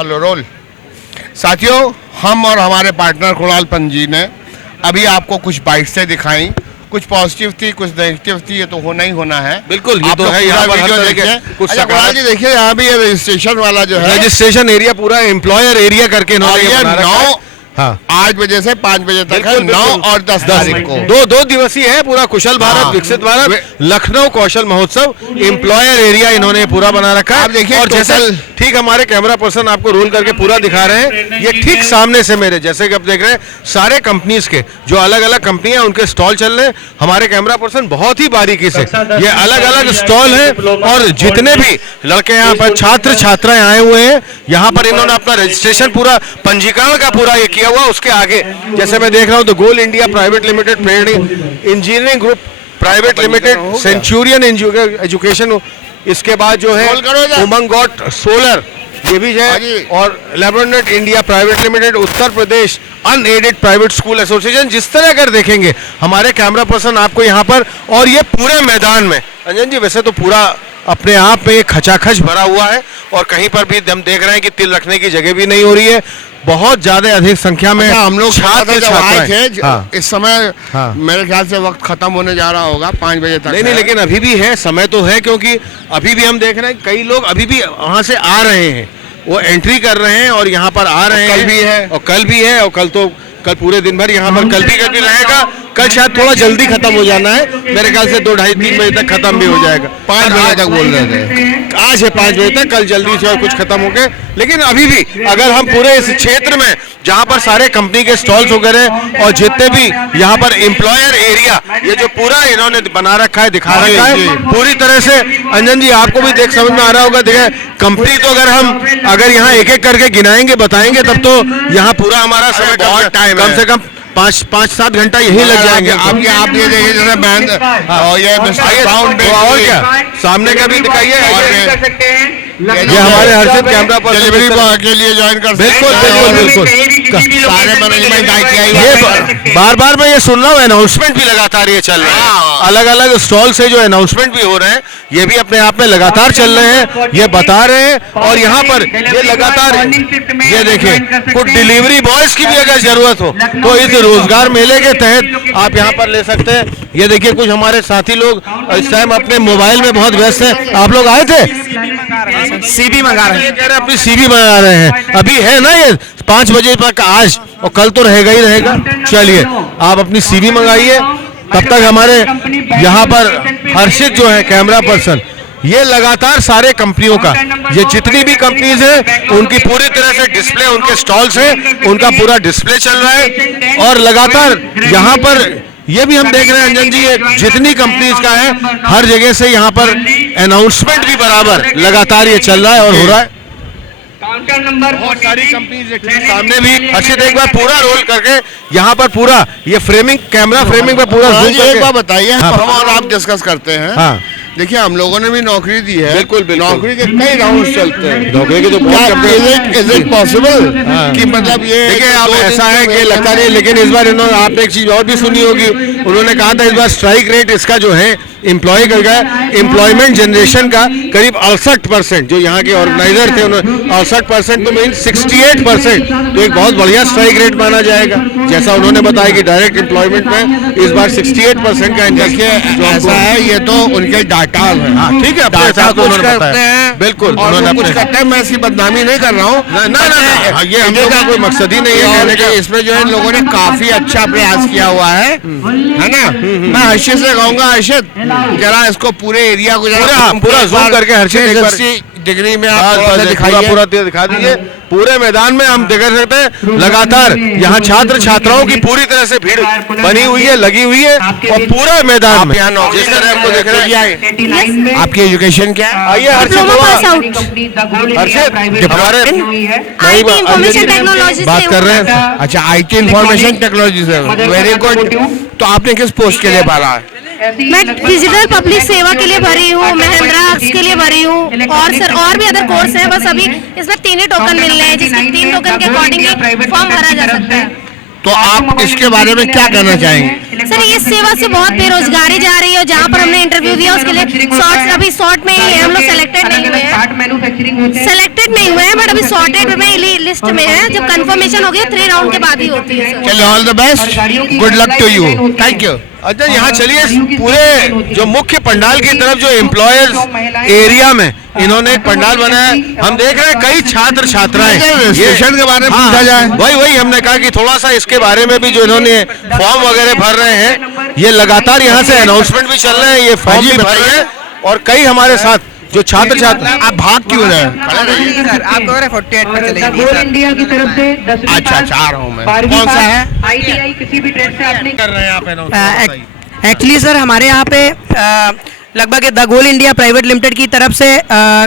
Hello role. साथियों, हम और हमारे पार्टनर कुणाल पंत जी ने अभी आपको कुछ बाइट्स से दिखाई, कुछ पॉजिटिव थी, कुछ नेगेटिव थी। ये तो होना ही होना है, बिल्कुल। ये तो है, यहाँ पर हर तरह के कुछ कुणाल जी देखिए, यहाँ भी ये रजिस्ट्रेशन वाला जो है, रजिस्ट्रेशन एरिया पूरा एम्प्लॉयर एरिया करके इन्होंने 8 बजे से 5 बजे तक है, 9 और 10 तारीख को। दो दिवसीय है पूरा कुशल भारत विकसित भारत लखनऊ कौशल महोत्सव एम्प्लॉयर एरिया इन्होंने पूरा बना रखा है। आप देखिए, और जैसे ठीक हमारे कैमरा पर्सन आपको रोल करके पूरा दिखा रहे हैं, ये ठीक सामने से मेरे जैसे कि आप देख रहे हैं सारे कंपनीज के जो अलग अलग कंपनियां उनके स्टॉल चल रहे हैं। हमारे कैमरा पर्सन बहुत ही बारीकी से ये अलग अलग स्टॉल है और जितने भी लड़के यहाँ पर छात्र छात्राएं आए हुए हैं, यहाँ पर इन्होंने अपना रजिस्ट्रेशन पूरा पंजीकरण का पूरा ये किया हुआ। उसके आगे जैसे मैं देख रहा हूँ तो goal India private limited engineering group private limited, centurion education, इसके बाद जो है उमंग गॉट सोलर ये भी है, और Laborate India private limited, Uttar Pradesh unaided private school association. जिस तरह अगर देखेंगे हमारे कैमरा पर्सन आपको यहाँ पर, और ये पूरे मैदान में अंजन जी वैसे तो पूरा अपने आप में खचाखच भरा हुआ है और कहीं पर भी हम देख रहे हैं कि तिल रखने की जगह भी नहीं हो रही है। बहुत ज्यादा अधिक संख्या में हम लोग छात्र छात्राएं थे। इस समय मेरे ख्याल से वक्त खत्म होने जा रहा होगा, 5 बजे तक। नहीं, लेकिन अभी भी है, समय तो है, क्योंकि अभी भी हम देख रहे हैं कई लोग अभी भी वहां से आ रहे हैं, वो एंट्री कर रहे हैं और यहाँ पर आ रहे हैं। कल भी है और कल पूरे दिन भर यहाँ पर कल भी रहेगा। कल शायद थोड़ा जल्दी खत्म हो जाना है, मेरे ख्याल से 2, 2:30, 3 बजे तक खत्म भी हो जाएगा। 5 बजे तक बोल रहे थे, आज है 5 बजे तक, कल जल्दी से और कुछ खत्म हो गए। लेकिन अभी भी अगर हम पूरे इस क्षेत्र में जहाँ पर सारे कंपनी के स्टॉल्स वगैरह और जितने भी यहाँ पर एम्प्लॉयर एरिया ये जो पूरा इन्होंने बना रखा है, दिखा रखा है पूरी तरह से। अंजन जी आपको भी देख समझ में आ रहा होगा, देखिए कंपनी तो अगर यहाँ एक एक करके गिनाएंगे बताएंगे तब तो यहाँ पूरा हमारा समय बहुत टाइम कम से कम 5-7 घंटा यही लग जाएंगे। आप ये देखिए जैसे बैंड और ये और क्या सामने का भी दिखाइए। ये हमारे हर्षित कैमरा पर डिलीवरी के लिए ज्वाइन कर बिल्कुल सारे मैनेजमेंट ये बार मैं ये सुन रहा हूँ, अनाउंसमेंट भी लगातार ये चल रहे हैं, अलग अलग स्टॉल से जो अनाउंसमेंट भी हो रहे हैं ये भी अपने आप में लगातार चल रहे हैं, ये बता रहे हैं। और यहाँ पर ये लगातार ये देखिए कुछ डिलीवरी बॉयज की भी अगर जरूरत हो तो इस रोजगार मेले के तहत आप यहाँ पर ले सकते हैं। ये देखिए कुछ हमारे साथी लोग इस टाइम अपने मोबाइल में बहुत व्यस्त हैं। आप लोग आए थे सीबी मंगा रहे हैं, कह रहे अपनी सीबी मंगा रहे हैं, अभी है ना ये 5 बजे तक आज और कल तो रहेगा ही रहेगा। चलिए आप अपनी सीबी मंगाइए, तब तक हमारे यहाँ पर हर्षित जो है कैमरा पर्सन ये लगातार सारे कंपनियों का ये जितनी भी कंपनीज हैं उनकी पूरी तरह से डिस्प्ले, उनके स्टॉल्स हैं उनका पूरा डिस्प्ले चल रहा है। और लगातार यहाँ पर ये भी हम देख रहे हैं अंजन जी, ये जितनी कंपनीज का है हर जगह से यहाँ पर अनाउंसमेंट भी बराबर लगातार ये चल रहा है और हो रहा है। काउंटर नंबर बहुत सारी कंपनीज सामने भी हर्षित एक बार पूरा रोल करके यहाँ पर पूरा ये फ्रेमिंग कैमरा फ्रेमिंग पे पूरा एक बार बताइए। हम और आप डिस्कस करते हैं। देखिए हम लोगों ने भी नौकरी दी है, बिल्कुल नौकरी के कई राउंड चलते हैं, नौकरी के तो इज इट पॉसिबल कि मतलब ये देखिए आप ऐसा है कि लगता नहीं, लेकिन इस बार इन्होंने आपने एक चीज और भी सुनी होगी, उन्होंने कहा था इस बार स्ट्राइक रेट इसका जो है एम्प्लॉय कर गया एम्प्लॉयमेंट जनरेशन का करीब 68%, जो यहाँ के ऑर्गेनाइजर थे उन्होंने 68% तो मीन 68%, तो एक बहुत बढ़िया स्ट्राइक रेट माना जाएगा। जैसा उन्होंने बताया कि डायरेक्ट एम्प्लॉयमेंट में इस बार 68% का देखिए ऐसा है, ये तो उनके डाटा है। हाँ ठीक है, डाटा कुछ करते हैं बिल्कुल उन्होंने कुछ करते हैं, मैं इसकी बदनामी नहीं कर रहा हूँ ना, ये हम लोग का कोई मकसद ही नहीं है। इसमें जो है लोगों ने काफी अच्छा प्रयास किया हुआ है ना। मैं हर्षित से कहूँगा, हर्षित जरा इसको पूरे एरिया को पूरा जूम करके हर्षित एक बार डिग्री में पूरा दिखा दीजिए। पूरे मैदान में हम देख सकते हैं लगातार यहाँ छात्र छात्राओं की पूरी तरह से भीड़ बनी हुई है, लगी हुई है और पूरे मैदान में जिस तरह आपको देख रहे हैं। आपकी एजुकेशन क्या है? आइए हर्षित हमारे बात कर रहे हैं। अच्छा, IT इंफॉर्मेशन टेक्नोलॉजी से, वेरी गुड। तो आपने किस पोस्ट के लिए भरा है? मैं डिजिटल पब्लिक सेवा के लिए भरी हूँ, महिंद्रा के लिए भरी हूँ, और सर और भी अदर कोर्स हैं। बस अभी इसमें 3 ही टोकन मिल रहे हैं, जिसके 3 टोकन के अकॉर्डिंग फॉर्म भरा जा सकता है। तो आप इसके बारे में क्या कहना चाहेंगे? सर ये सेवा से बहुत बेरोजगारी जा रही है, जहाँ पर हमने इंटरव्यू दिया उसके लिए अभी शॉर्ट में ही है, हम लोग सेलेक्टेड नहीं हुए हैं, बट अभी शॉर्टेड में लिस्ट में है। जब कंफर्मेशन होगी 3 राउंड के बाद ही होती है सर। चलिए, all the best, good luck to you, thank you. अच्छा, यहाँ चलिए पूरे जो मुख्य पंडाल की तरफ जो एम्प्लॉयर्स एरिया में इन्होंने एक पंडाल बनाया, हम देख रहे हैं कई छात्र छात्राएं रजिस्ट्रेशन के बारे में हाँ, पूछा जाए। वही हमने कहा कि थोड़ा सा इसके बारे में भी जो इन्होंने फॉर्म वगैरह भर रहे हैं, ये लगातार यहाँ से अनाउंसमेंट भी चल रहे हैं, ये फॉर्म भी भर रहे हैं और कई हमारे साथ जो छात्र छात्रा। आप भाग क्यों रहे हैं? सर आपको 48 पे चलेगी गोल इंडिया की तरफ से 10वीं अच्छा, पास, 4 हूँ मैं। 12वीं कौन सा पास, है? ITI किसी भी ट्रेड से आपने कर रहे हैं आप एक्चुअली सर हमारे यहाँ पे लगभग the goal India private limited की तरफ से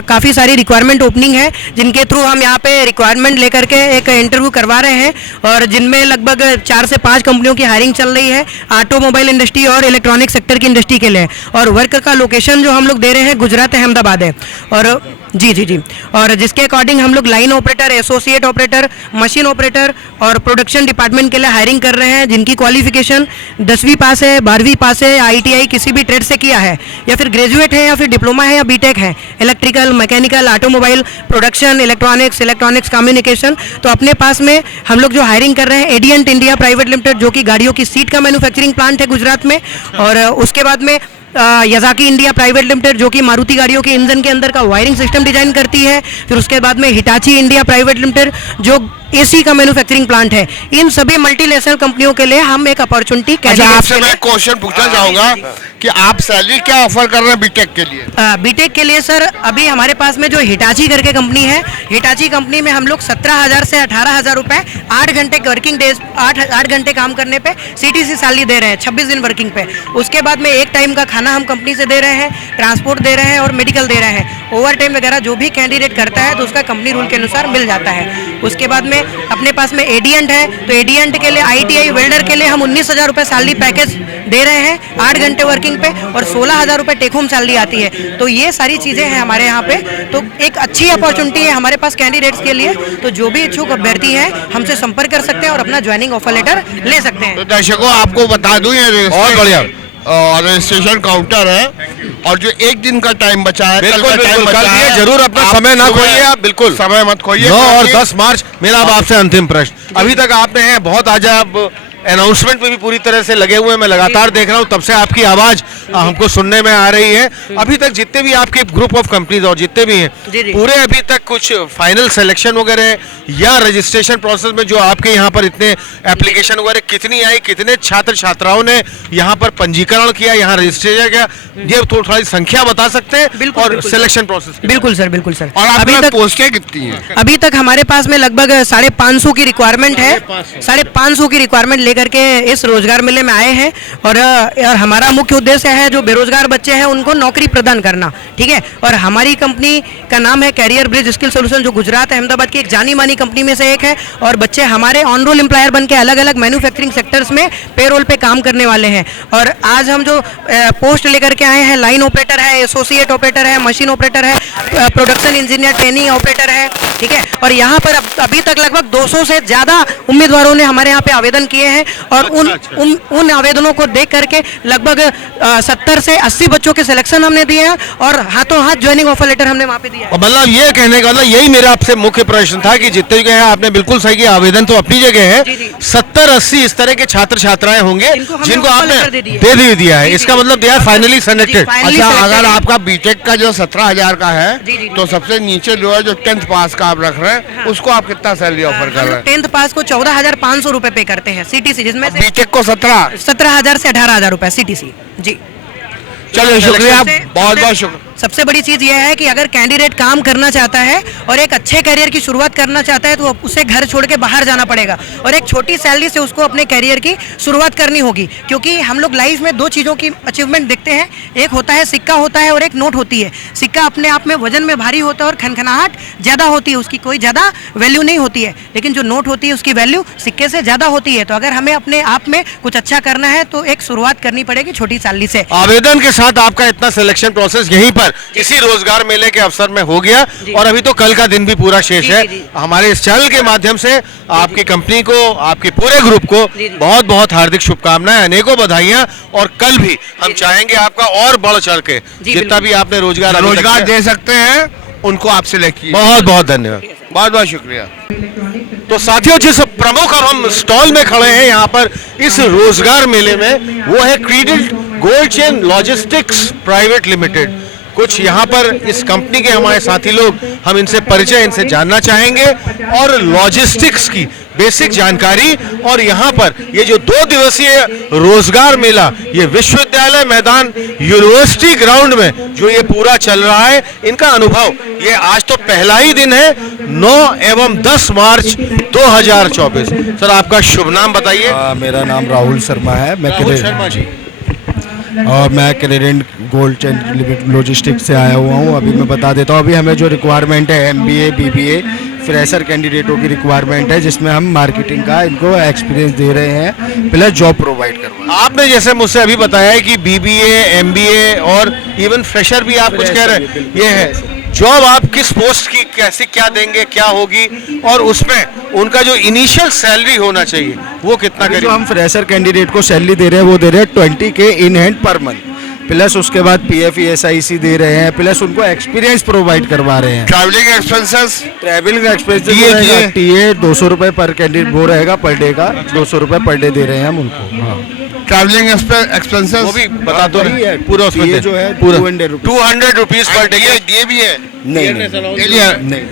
काफ़ी सारी रिक्वायरमेंट ओपनिंग है, जिनके थ्रू हम यहाँ पे रिक्वायरमेंट लेकर के एक इंटरव्यू करवा रहे हैं और जिनमें लगभग 4 से 5 कंपनियों की हायरिंग चल रही है ऑटोमोबाइल इंडस्ट्री और इलेक्ट्रॉनिक सेक्टर की इंडस्ट्री के लिए। और वर्क का लोकेशन जो हम लोग दे रहे हैं गुजरात अहमदाबाद है। और जी और जिसके अकॉर्डिंग हम लोग line operator, associate operator, machine operator और प्रोडक्शन डिपार्टमेंट के लिए हायरिंग कर रहे हैं, जिनकी क्वालिफिकेशन 10वीं पास है, 12वीं पास है, ITI किसी भी ट्रेड से किया है, या फिर ग्रेजुएट है, या फिर डिप्लोमा है, या बीटेक है, electrical, mechanical, automobile, production, electronics communication. तो अपने पास में हम लोग जो हायरिंग कर रहे हैं एडियंट इंडिया प्राइवेट लिमिटेड, जो कि गाड़ियों की सीट का मैन्युफैक्चरिंग प्लांट है गुजरात में, और उसके बाद में याजाकी इंडिया प्राइवेट लिमिटेड, जो कि मारुति गाड़ियों के इंजन के अंदर का वायरिंग सिस्टम डिजाइन करती है। फिर उसके बाद में हिटाची इंडिया प्राइवेट लिमिटेड, जो AC का मैन्युफैक्चरिंग प्लांट है। इन सभी मल्टीनेशनल कंपनियों के लिए हम एक अपॉर्चुनिटी अच्छा, आपसे मैं क्वेश्चन पूछना चाहूंगा कि आप सैलरी क्या ऑफर कर रहे हैं बीटेक के लिए? बीटेक के लिए सर अभी हमारे पास में जो हिटाची करके कंपनी है, हिटाची कंपनी में हम लोग 17,000 से 18,000 रुपए 8 घंटे वर्किंग डेज, 8 घंटे काम करने पे CTC सैलरी दे रहे हैं, 26 दिन वर्किंग पे। उसके बाद में एक टाइम का खाना हम कंपनी से दे रहे हैं, ट्रांसपोर्ट दे रहे हैं और मेडिकल दे रहे हैं। ओवर टाइम वगैरह जो भी कैंडिडेट करता है तो उसका कंपनी रूल के अनुसार मिल जाता है। उसके बाद में अपने पास में एडियंट है, तो एडियंट के लिए ITI वेल्डर के लिए हम 19,000 रुपए सैलरी पैकेज दे रहे हैं 8 घंटे वर्किंग पे, और 16,000 रुपए टेक होम सैलरी आती है। तो ये सारी चीज़ें हैं हमारे यहाँ पे, तो एक अच्छी अपॉर्चुनिटी है हमारे पास कैंडिडेट्स के लिए। तो जो भी इच्छुक अभ्यर्थी हैं हमसे संपर्क कर सकते हैं और अपना ज्वाइनिंग ऑफर लेटर ले सकते हैं। तो दर्शकों आपको बता दूं, ये और बढ़िया रजिस्ट्रेशन काउंटर है, और जो 1 दिन का टाइम बचा है, बिल्कुल कल का टाइम बिल्कुल, बचा कल है, ये जरूर अपना आप समय ना सुबह- खोइए, आप बिल्कुल समय मत खोइए। 9 और 10 मार्च। मेरा अब आपसे अंतिम प्रश्न, अभी तक आपने हैं बहुत आज आप अनाउंसमेंट में भी पूरी तरह से लगे हुए हैं, मैं लगातार देख रहा हूं, तब से आपकी आवाज हमको सुनने में आ रही है। अभी तक जितने भी आपके ग्रुप ऑफ कंपनीज और जितने भी हैं, जी। पूरे अभी तक कुछ फाइनल सिलेक्शन वगैरह या रजिस्ट्रेशन प्रोसेस में जो आपके यहाँ पर इतने एप्लीकेशन वगैरह कितनी आई, कितने छात्र छात्राओं ने यहाँ पर पंजीकरण किया, यहाँ रजिस्ट्रेशन किया, ये थोड़ा संख्या बता सकते हैं? बिल्कुल, और बिल्कुल, सिलेक्शन प्रोसेस बिल्कुल सर, बिल्कुल सर। और अभी आपकी तक पोस्टें कितनी हैं? अभी तक हमारे पास में लगभग 550 की रिक्वायरमेंट है, 550 की रिक्वायरमेंट लेकर के इस रोजगार मेले में आए हैं। और हमारा मुख्य उद्देश्य है जो बेरोजगार बच्चे हैं उनको नौकरी प्रदान करना, ठीक है। और हमारी कंपनी का नाम है कैरियर ब्रिज स्किल सॉल्यूशन, जो गुजरात अहमदाबाद की एक जानी मानी कंपनी में से एक है। और बच्चे हमारे ऑन रोल एम्प्लॉयर बन के अलग अलग मैन्युफैक्चरिंग सेक्टर्स में पेरोल पे काम करने वाले हैं। और आज हम जो पोस्ट लेकर के आए हैं, लाइन ऑपरेटर है, एसोसिएट ऑपरेटर है, मशीन ऑपरेटर है, प्रोडक्शन इंजीनियर ट्रेनिंग ऑपरेटर है, ठीक है। और यहाँ पर अभी तक लगभग 200 से ज़्यादा उम्मीदवारों ने हमारे यहाँ पे आवेदन किए हैं, और उन आवेदनों को देख करके लगभग 70 से 80 बच्चों के सिलेक्शन हमने दिए हैं, और हाथों हाथ ज्वाइनिंग ऑफर लेटर हमने वहाँ पे दिया है। और मतलब ये कहने का मतलब यही मेरा आपसे मुख्य प्रश्न था कि जितने जगह हैं आपने बिल्कुल सही किया, आवेदन तो अपनी जगह है, जी, जी। 70-80 इस तरह के छात्र छात्राएं होंगे हमने जिनको offer आपने letter दे दिया है। इसका मतलब they are finally selected. finally अच्छा, selected अगर है। आपका बीटेक का जो 17,000 का है, जी। तो सबसे नीचे जो है जो 10th पास का आप रख रहे हैं, उसको आप कितना सैलरी ऑफर कर रहे हैं? 10th पास को 14,500 रुपए पे करते हैं CTC, जिसमें से बीटेक को 17। 17,000 से 18,000 रुपए CTC। जी, चलिए, शुक्रिया, सबसे- बहुत बहुत शुक्रिया। सबसे बड़ी चीज़ यह है कि अगर कैंडिडेट काम करना चाहता है और एक अच्छे करियर की शुरुआत करना चाहता है, तो उसे घर छोड़ के बाहर जाना पड़ेगा, और एक छोटी सैलरी से उसको अपने करियर की शुरुआत करनी होगी। क्योंकि हम लोग लाइफ में 2 चीज़ों की अचीवमेंट देखते हैं, एक होता है सिक्का होता है, और एक नोट होती है। सिक्का अपने आप में वजन में भारी होता है और खनखनाहट ज़्यादा होती है, उसकी कोई ज़्यादा वैल्यू नहीं होती है। लेकिन जो नोट होती है उसकी वैल्यू सिक्के से ज़्यादा होती है। तो अगर हमें अपने आप में कुछ अच्छा करना है तो एक शुरुआत करनी पड़ेगी छोटी सैलरी से। आवेदन के साथ आपका इतना सिलेक्शन प्रोसेस यहीं पर पर इसी रोजगार मेले के अवसर में हो गया और अभी तो कल का दिन भी पूरा शेष है। हमारे इस चैनल के माध्यम से आपकी कंपनी को, आपके पूरे ग्रुप को बहुत बहुत हार्दिक शुभकामनाएं, अनेकों बधाइयां। और कल भी हम चाहेंगे आपका और बढ़ चढ़ के जितना भी आपने रोजगार दे सकते हैं उनको आपसे लेके बहुत बहुत धन्यवाद, बहुत बहुत शुक्रिया। तो साथियों, जिस प्रमुख अब हम स्टॉल में खड़े हैं यहाँ पर इस रोजगार मेले में, वो है credent gold chain logistics private limited. कुछ यहाँ पर इस कंपनी के हमारे साथी लोग, हम इनसे परिचय, इनसे जानना चाहेंगे और लॉजिस्टिक्स की बेसिक जानकारी। और यहाँ पर ये जो 2 दिवसीय रोजगार मेला, ये विश्वविद्यालय मैदान यूनिवर्सिटी ग्राउंड में जो ये पूरा चल रहा है, इनका अनुभव, ये आज तो पहला ही दिन है, 9 एवं 10 मार्च 2024। सर, आपका शुभ नाम बताइए। मेरा नाम राहुल शर्मा है। राहुल शर्मा जी। और मैं क्रेडेंट गोल्ड चेन लिमिटेड लॉजिस्टिक्स से आया हुआ हूँ। अभी मैं बता देता हूँ, अभी हमें जो रिक्वायरमेंट है MBA BBA फ्रेशर कैंडिडेटों की रिक्वायरमेंट है, जिसमें हम मार्केटिंग का इनको एक्सपीरियंस दे रहे हैं, प्लस जॉब प्रोवाइड करवा। आपने जैसे मुझसे अभी बताया है कि BBA MBA और इवन फ्रेशर भी आप कुछ कह रहे हैं, ये है जॉब आप किस पोस्ट की कैसे क्या देंगे, क्या होगी, और उसमें उनका जो इनिशियल सैलरी होना चाहिए वो कितना जो करेंगे? हम फ्रेशर कैंडिडेट को सैलरी दे रहे हैं वो दे रहे हैं 20K in hand per month, plus उसके बाद PF ESIC दे रहे हैं, प्लस उनको एक्सपीरियंस प्रोवाइड करवा रहे हैं। ट्रैवलिंग एक्सपेंसेस TA 200 रुपए पर कैंडिडेट वो रहेगा पर डे का, 200 रुपए पर डे दे रहे हैं हम उनको। हाँ, ट्रैवलिंग एक्सपेंसेस वो भी बता दो वही है, पूरा उसमें ये जो है पूरा 200 रुपीज पर डे। ये भी है। नहीं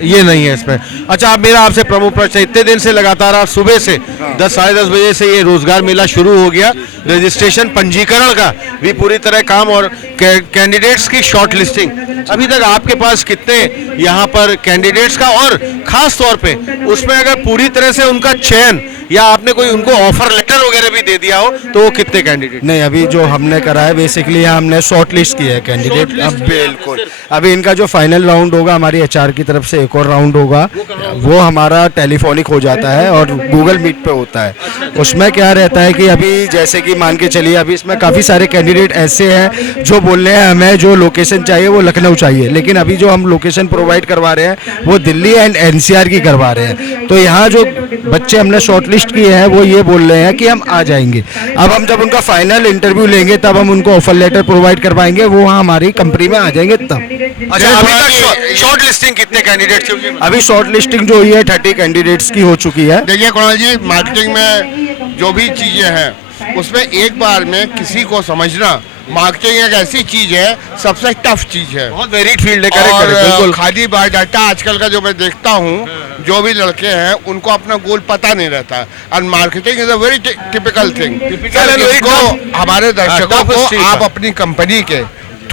ये नहीं है इसमें। अच्छा, अब मेरा आपसे प्रमुख प्रश्न, इतने दिन से लगातार आप सुबह से 10 साढ़े 10 बजे से ये रोजगार मेला शुरू हो गया, रजिस्ट्रेशन पंजीकरण का भी पूरी तरह काम और कैंडिडेट्स की शॉर्ट लिस्टिंग, अभी तक आपके पास कितने यहाँ पर कैंडिडेट्स का, और खास तौर पे उसमें अगर पूरी तरह से उनका चयन या आपने कोई उनको ऑफर लेटर वगैरह भी दे दिया हो तो वो कितने कैंडिडेट? नहीं, अभी जो हमने करा है बेसिकली हमने शॉर्ट लिस्ट किया है कैंडिडेट। अब बिल्कुल अभी इनका जो फाइनल राउंड होगा, हमारी HR की तरफ से एक और राउंड होगा, वो हमारा टेलीफोनिक हो जाता है और गूगल मीट पे होता है। उसमें क्या रहता है कि अभी जैसे कि मान के चलिए, अभी इसमें काफ़ी सारे कैंडिडेट ऐसे हैं जो बोल रहे हैं हमें जो लोकेशन चाहिए वो लखनऊ चाहिए, लेकिन अभी जो हम लोकेशन प्रोवाइड करवा रहे हैं वो दिल्ली एंड NCR की करवा रहे हैं। तो यहाँ जो बच्चे हमने शॉर्ट लिस्ट किए हैं वो ये बोल रहे हैं कि हम आ जाएंगे। अब हम जब उनका फाइनल इंटरव्यू लेंगे तब हम उनको ऑफर लेटर प्रोवाइड करवाएंगे, वो वहाँ हमारी कंपनी में आ जाएंगे तब। अच्छा, अभी तक शॉर्ट लिस्टिंग कितने कैंडिडेट की? अभी शॉर्ट लिस्टिंग जो हुई है 30 कैंडिडेट्स की हो चुकी है। देखिए कुणाल जी, मार्केटिंग में जो भी चीजें हैं उसमें एक बार में किसी को समझना, मार्केटिंग एक ऐसी चीज है, सबसे टफ चीज है, बहुत वेरिड फील्ड है। और बिल्कुल। खाली बायोडाटा आजकल का जो मैं देखता हूँ, जो भी लड़के हैं उनको अपना गोल पता नहीं रहता है, और marketing is a very typical thing. हमारे दर्शकों को आप अपनी कंपनी के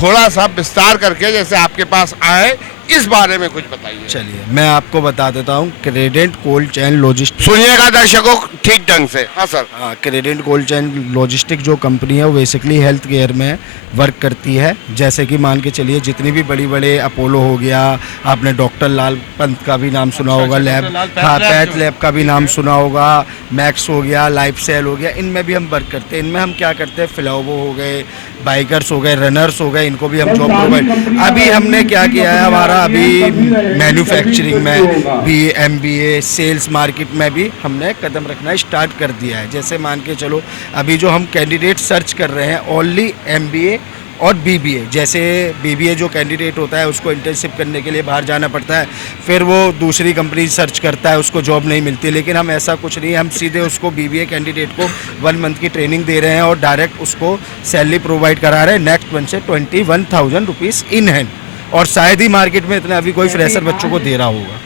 थोड़ा सा विस्तार करके, जैसे आपके पास आए, इस बारे में कुछ बताइए। चलिए मैं आपको बता देता हूँ। क्रेडेंट कोल्ड चेन लॉजिस्टिक, सुनिएगा दर्शकों ठीक ढंग से। हाँ सर। हाँ, क्रेडेंट कोल्ड चेन लॉजिस्टिक जो कंपनी है वो बेसिकली हेल्थ केयर में वर्क करती है। जैसे कि मान के चलिए जितनी भी बड़ी बड़े अपोलो हो गया, आपने डॉक्टर लाल पंत का भी नाम सुना होगा, लैब, हाँ पैथ लैब का भी नाम सुना होगा, मैक्स हो गया, लाइफ सेल हो गया, इनमें भी हम वर्क करते हैं। इनमें हम क्या करते हैं, फिलावो हो गए, बाइकर्स हो गए, रनर्स हो गए, इनको भी हम जॉब प्रोवाइड। अभी हमने क्या किया है, हमारा अभी मैन्युफैक्चरिंग में भी, MBA सेल्स मार्केट में भी हमने कदम रखना स्टार्ट कर दिया है। जैसे मान के चलो अभी जो हम कैंडिडेट सर्च कर रहे हैं ओनली MBA और BBA। जैसे BBA जो कैंडिडेट होता है उसको इंटर्नशिप करने के लिए बाहर जाना पड़ता है, फिर वो दूसरी कंपनी सर्च करता है, उसको जॉब नहीं मिलती। लेकिन हम ऐसा कुछ नहीं, हम सीधे उसको BBA कैंडिडेट को 1 मंथ की ट्रेनिंग दे रहे हैं और डायरेक्ट उसको सैलरी प्रोवाइड करा रहे हैं नेक्स्ट मंथ से 21,000 रुपीज़ इन हैंड। और शायद ही मार्केट में इतना अभी कोई फ्रेशर बच्चों को दे रहा होगा।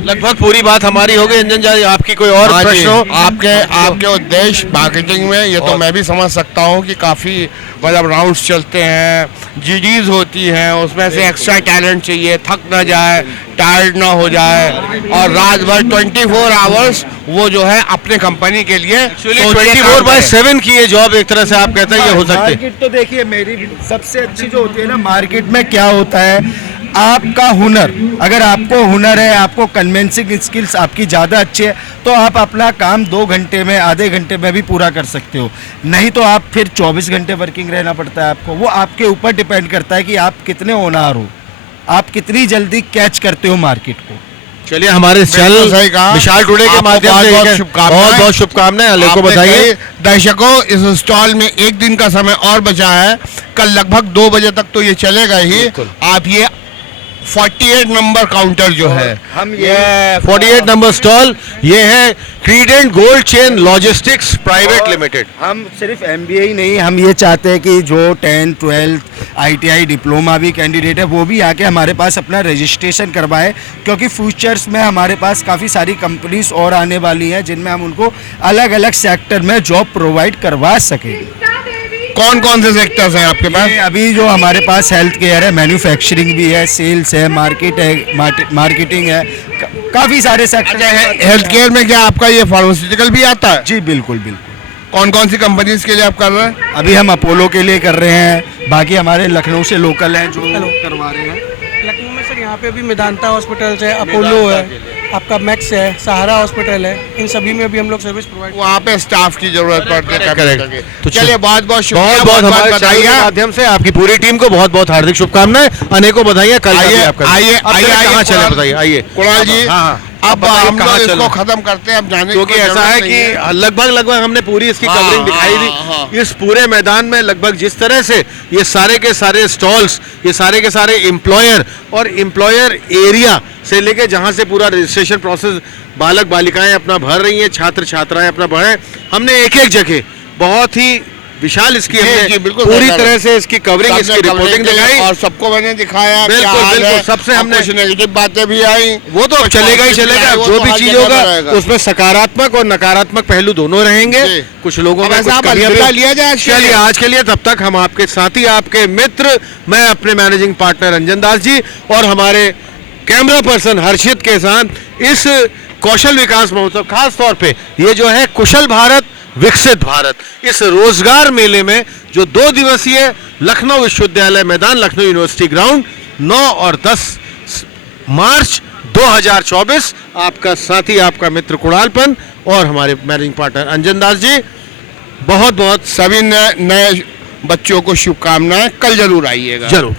लगभग पूरी बात हमारी हो गई। अंजन जी, आपकी कोई और प्रश्न हो? आपके उद्देश्य मार्केटिंग में, ये तो मैं भी समझ सकता हूँ कि काफ़ी मतलब राउंड्स चलते हैं, GDs होती हैं, उसमें से एक्स्ट्रा टैलेंट चाहिए, थक ना जाए, टायर्ड ना हो जाए, और रात भर 24 आवर्स वो जो है अपने कंपनी के लिए 24/7 की ये जॉब एक तरह से आप कहते हैं ये हो सकती है। मार्केट तो देखिए मेरी सबसे अच्छी जो होती है ना, मार्केट में क्या होता है, आपका हुनर, अगर आपको हुनर है, आपको कन्विंसिंग स्किल्स आपकी ज़्यादा अच्छी है, तो आप अपना काम 2 घंटे में, आधे घंटे में भी पूरा कर सकते हो। नहीं तो आप फिर 24 घंटे वर्किंग रहना पड़ता है आपको। वो आपके ऊपर डिपेंड करता है कि आप कितने होनहार हो, आप कितनी जल्दी कैच करते हो मार्केट को। चलिए, हमारे चैनल सही कहा। विशाल टुडे के आपको माध्यम बहुत-बहुत से शुभकामनाएं। बहुत बहुत शुभकामनाएं। अले को आपने बताइए। कही, दर्शकों, इस स्टॉल में 1 दिन का समय और बचा है। कल लगभग 2 बजे तक तो ये चलेगा ही। आप ये 48 नंबर काउंटर जो है, हम ये 48 नंबर स्टॉल, ये है credent gold chain logistics private limited. हम सिर्फ MBA ही नहीं, हम ये चाहते हैं कि जो 10, 12, ITI डिप्लोमा भी कैंडिडेट है वो भी आके हमारे पास अपना रजिस्ट्रेशन करवाए, क्योंकि फ्यूचर्स में हमारे पास काफ़ी सारी कंपनीज और आने वाली हैं जिनमें हम उनको अलग अलग सेक्टर में जॉब प्रोवाइड करवा सकेंगे। कौन कौन से सेक्टर्स हैं आपके पास? अभी जो हमारे पास हेल्थ केयर है, मैन्युफैक्चरिंग भी है, सेल्स है, मार्केटिंग है, काफ़ी सारे सेक्टर हैं। हेल्थ केयर में क्या आपका ये फार्मास्यूटिकल भी आता है? जी बिल्कुल बिल्कुल। कौन कौन सी कंपनीज के लिए आप कर रहे हैं? अभी हम अपोलो के लिए कर रहे हैं, बाकी हमारे लखनऊ से लोकल हैं जो करवा रहे हैं। लखनऊ में सर यहाँ पे भी मेदांता हॉस्पिटल्स है, अपोलो है, आपका मैक्स है, सहारा हॉस्पिटल है, इन सभी में भी हम लोग सर्विस प्रोवाइड। वहाँ पे स्टाफ की जरूरत पड़ती है। करेक्ट। तो चलिए, बहुत बहुत शुक्रिया, बहुत बहुत हमारे चैनल के बधाइयाँ। माध्यम से आपकी पूरी टीम को बहुत बहुत हार्दिक शुभकामनाएं, अनेकों बधाइयां। कल आइए आइए कहाँ चले बताइए, आइए कुणाल जी। हाँ, अब बताइए हम कहाँ लोग चले? इसको खत्म करते हैं, अब जाने की क्योंकि कोई ऐसा जरूरत है नहीं कि लगभग हमने पूरी इसकी हाँ, कवरिंग दिखाई हाँ, दी। इस पूरे मैदान में लगभग जिस तरह से ये सारे के सारे स्टॉल्स, ये सारे के सारे एम्प्लॉयर और एम्प्लॉयर एरिया से लेके जहाँ से पूरा रजिस्ट्रेशन प्रोसेस बालक बालिकाएं अपना भर रही हैं, छात्र छात्राएं अपना भरें, हमने एक एक जगह बहुत ही विशाल इसकी हमने बिल्कुल पूरी बेहतर तरह से इसकी कवरिंग, सबने इसकी रिपोर्टिंग कवरिंग दिखाई और सबको मैंने दिखाया बिल्कुल, क्या हाल बिल्कुल, है। सबसे अब हमने- कुछ नेगेटिव बातें भी आई, वो तो कुछ चलेगा ही positive चलेगा। आई, वो जो तो भी हर चीज जगह होगा पे रहेगा। उसमें सकारात्मक और नकारात्मक पहलू दोनों रहेंगे। जी। कुछ लोगों अब में ऐसा कुछ आप कमियां अलविदा भी- लिया जाए आज के चलिए, लिए। आज के लिए तब तक हम आपके साथी, आपके मित्र, मैं अपने मैनेजिंग पार्टनर रंजन दास जी और हमारे कैमरा पर्सन हर्षित के साथ इस कौशल विकास महोत्सव, खास तौर पे ये जो है कुशल भारत विकसित भारत, इस रोजगार मेले में जो 2 दिवसीय लखनऊ विश्वविद्यालय मैदान, लखनऊ यूनिवर्सिटी ग्राउंड, 9 और 10 मार्च 2024, आपका साथी, आपका मित्र कुणालपन और हमारे मैनेजिंग पार्टनर अंजन दास जी, बहुत बहुत सभी नए बच्चों को शुभकामनाएं। कल जरूर आइएगा। जरूर।